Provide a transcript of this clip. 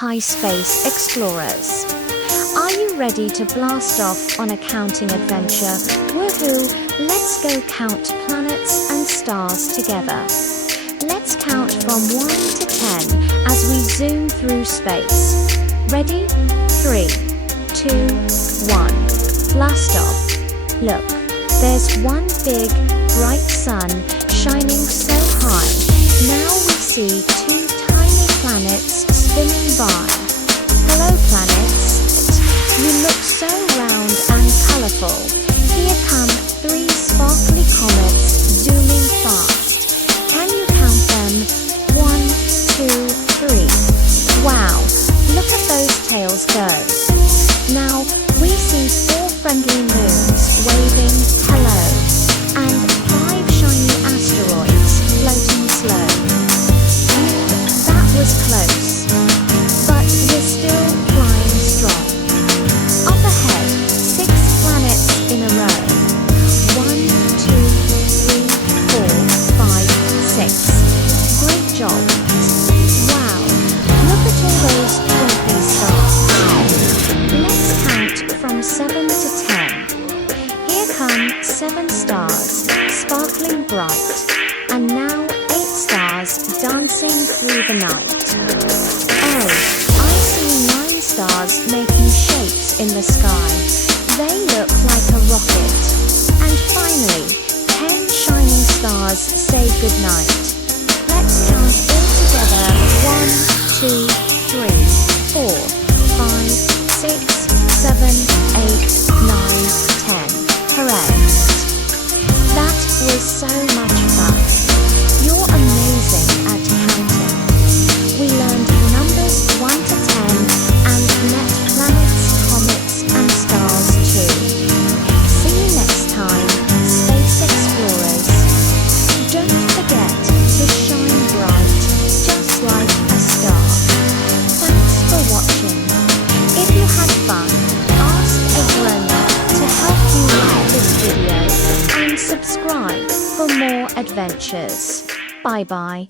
Hi Space Explorers! Are you ready to blast off on a counting adventure? Woohoo! Let's go count planets and stars together. Let's count from 1 to 10 as we zoom through space. Ready? 3, 2, 1. Blast off. Look, there's one big, bright sun shining so high. Now we see 2 tiny planets spinning by. Hello planets, you look so round and colourful. Here come 3 sparkly comets zooming fast. Can you count them? 1, 2, 3. Wow, look at those tails go. Now we see 4 friendly moons waving hello, and 5 shiny asteroids floating slow. That was close, but we're still flying strong. Up ahead, 6 planets in a row. 1, 2, 3, 4, 5, 6. Great job. Wow, look at all those twinkling stars. Let's count from 7 to 10. Here come 7 stars, sparkling bright, and now 8 stars dancing through the night. Oh, I see 9 stars making shapes in the sky. They look like a rocket. And finally, 10 shining stars say goodnight. Let's count all together. 1, 2, 3, 4, 5, 6, 7, 8, 9, 10. Hooray! That was so much fun. You're amazing at counting. We learned numbers 1 to 10 and met planets, comets and stars too. See you next time, Space Explorers. Don't forget to shine bright, just like a star. Thanks for watching. If you had fun, ask a grown-up to help you like this video and subscribe for more adventures. Bye-bye.